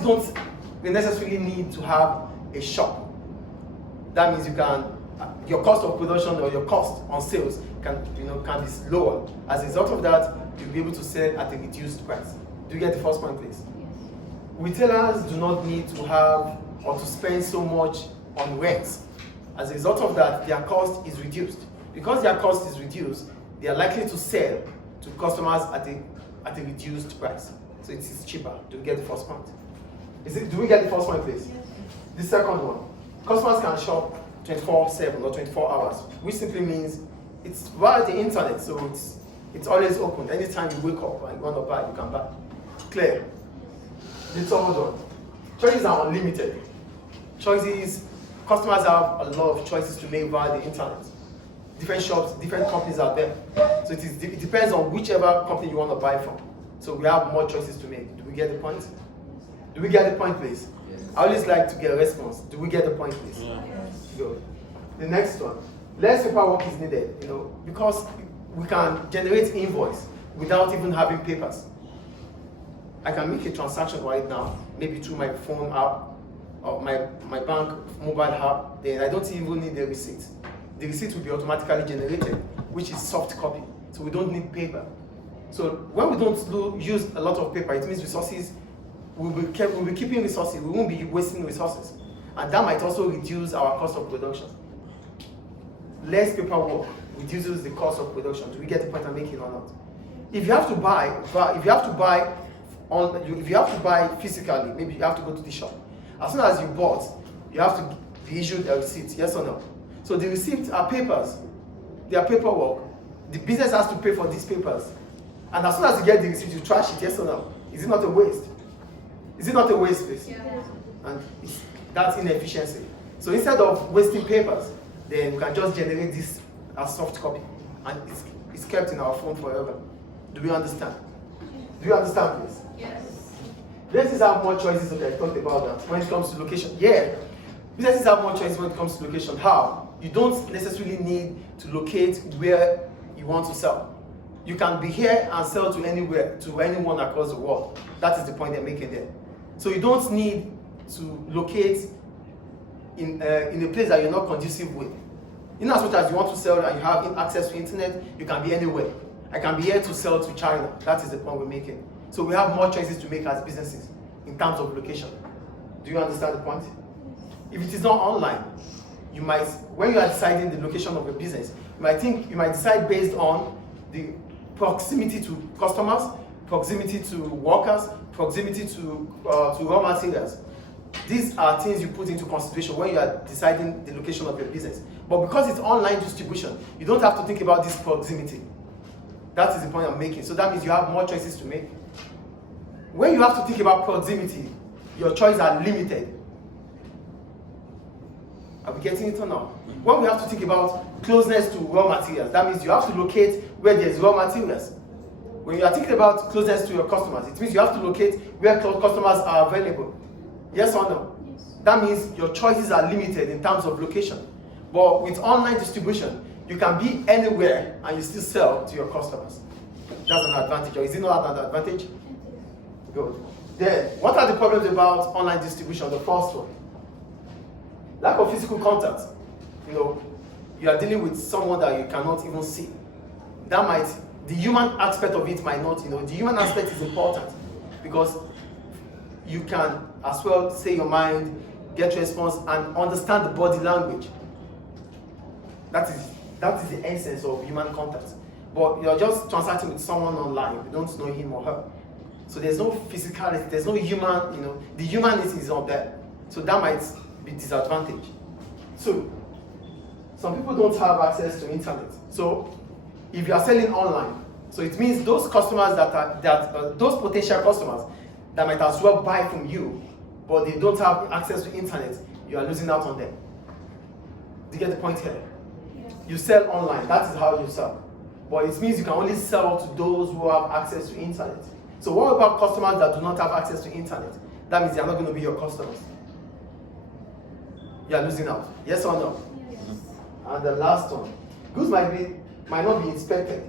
you don't necessarily need to have a shop, that means your cost of production or your cost on sales can be lower. As a result of that, you'll be able to sell at a reduced price. Do you get the first point, please? Yes. Retailers do not need to have or to spend so much on rent. As a result of that, their cost is reduced. Because their cost is reduced, they are likely to sell to customers at a reduced price. So it is cheaper. Do we get the first point? Do we get the first point, please? Yes. The second one, customers can shop 24/7 or 24 hours, which simply means it's via the internet, so it's always open. Anytime you wake up and you want to buy, you can buy. Clear? The third one, choices are unlimited. Customers have a lot of choices to make via the internet. Different shops, different companies are there. So it depends on whichever company you want to buy from. So we have more choices to make. Do we get the point? Do we get the point, please? Yes. I always like to get a response. Do we get the point, please? Yeah. Yes. Good. The next one. Less paperwork is needed, because we can generate invoice without even having papers. I can make a transaction right now, maybe through my phone app or my bank mobile app, then I don't even need the receipt. The receipt will be automatically generated, which is soft copy. So we don't need paper. So when we don't use a lot of paper, it means resources, we'll be keeping resources, we won't be wasting resources. And that might also reduce our cost of production. Less paperwork reduces the cost of production. Do we get the point I'm making or not? If you have to buy physically, maybe you have to go to the shop. As soon as you bought, you have to be issued a receipt, yes or no? So the receipts are papers. They are paperwork. The business has to pay for these papers. And as soon as you get the receipt, you trash it, yes or no? Is it not a waste? Is it not a waste, please? Yes. And that's inefficiency. So instead of wasting papers, then we can just generate this as soft copy. And it's kept in our phone forever. Do we understand? Do you understand, please? Yes. Businesses have more choices, okay, I talked about that. When it comes to location, yeah. Businesses have more choices when it comes to location. How? You don't necessarily need to locate where you want to sell. You can be here and sell to anywhere, to anyone across the world. That is the point they're making there. So you don't need to locate in a place that you're not conducive with. In as much as you want to sell and you have access to internet, you can be anywhere. I can be here to sell to China. That is the point we're making. So we have more choices to make as businesses in terms of location. Do you understand the point? If it is not online, you might, when you are deciding the location of your business, you might decide based on the proximity to customers, proximity to workers, proximity to raw materials. These are things you put into consideration when you are deciding the location of your business. But because it's online distribution, you don't have to think about this proximity. That is the point I'm making. So that means you have more choices to make. When you have to think about proximity, your choices are limited. Are we getting it or not? When we have to think about closeness to raw materials, that means you have to locate where there's raw materials. When you are thinking about closeness to your customers, it means you have to locate where customers are available. Yes or no? Yes. That means your choices are limited in terms of location. But with online distribution, you can be anywhere and you still sell to your customers. That's an advantage, or is it not an advantage? Good. Then, what are the problems about online distribution? The first one, lack of physical contact. You are dealing with someone that you cannot even see. The human aspect of it might not, the human aspect is important because you can as well say your mind, get response, and understand the body language. That is the essence of human contact. But you're just transacting with someone online, you don't know him or her. So there's no physicality, there's no human, the humanity is not there. So that might be disadvantage. So some people don't have access to internet. So if you are selling online, so it means those customers those potential customers that might as well buy from you, but they don't have access to internet, you are losing out on them. Do you get the point here? Yes. You sell online, that is how you sell. But it means you can only sell to those who have access to internet. So what about customers that do not have access to internet? That means they are not going to be your customers. You are losing out. Yes or no? Yes. And the last one, goods might not be inspected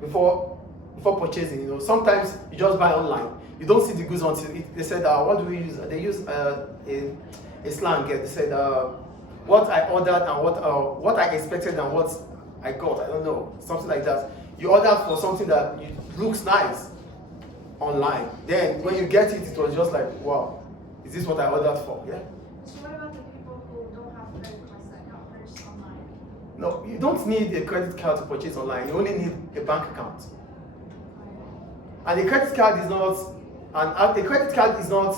before before purchasing. You know, sometimes you just buy online. You don't see the goods until they said, what do we use? They use a slang. They said, what I ordered and what I expected and what I got. I don't know, something like that. You ordered for something that looks nice online. Then when you get it, it was just like, wow, is this what I ordered for? Yeah. So what about the people who don't have credit cards that got purchased online? No, you don't need a credit card to purchase online. You only need a bank account. And a credit card is not, a credit card is not,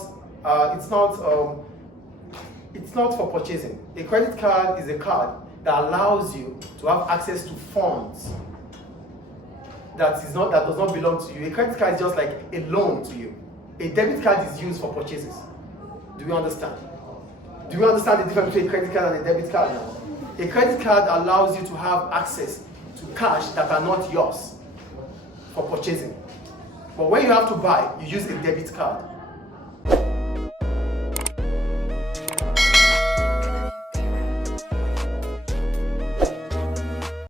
it's not for purchasing. A credit card is a card that allows you to have access to funds that does not belong to you. A credit card is just like a loan to you. A debit card is used for purchases. Do you understand? Do you understand the difference between a credit card and a debit card now? A credit card allows you to have access to cash that are not yours for purchasing. But when you have to buy, you use a debit card.